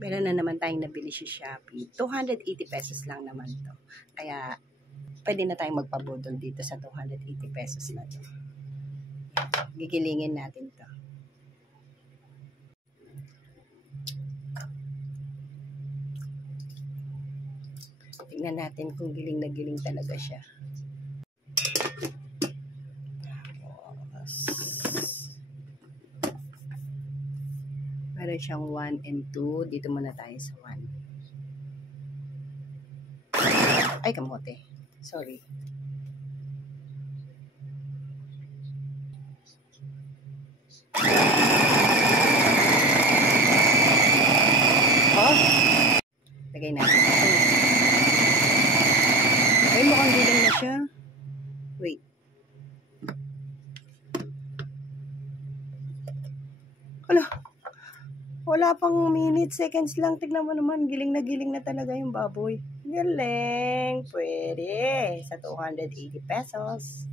Meron na naman tayong nabili si Shopee. 280 pesos lang naman to. Kaya, pwede na tayong magpabudol dito sa 280 pesos na to. Gigilingin natin to. Tingnan natin kung giling na giling talaga siya. Meron siyang 1 and 2. Dito muna tayo sa 1. Ay, kamote. Sorry. Oh. Lagay natin. Ay, mukhang giling na siya. Wait. Hala. Wala pang minutes, seconds lang. Tignan mo naman, giling na talaga yung baboy. Galing. Pwede. Sa 280 pesos.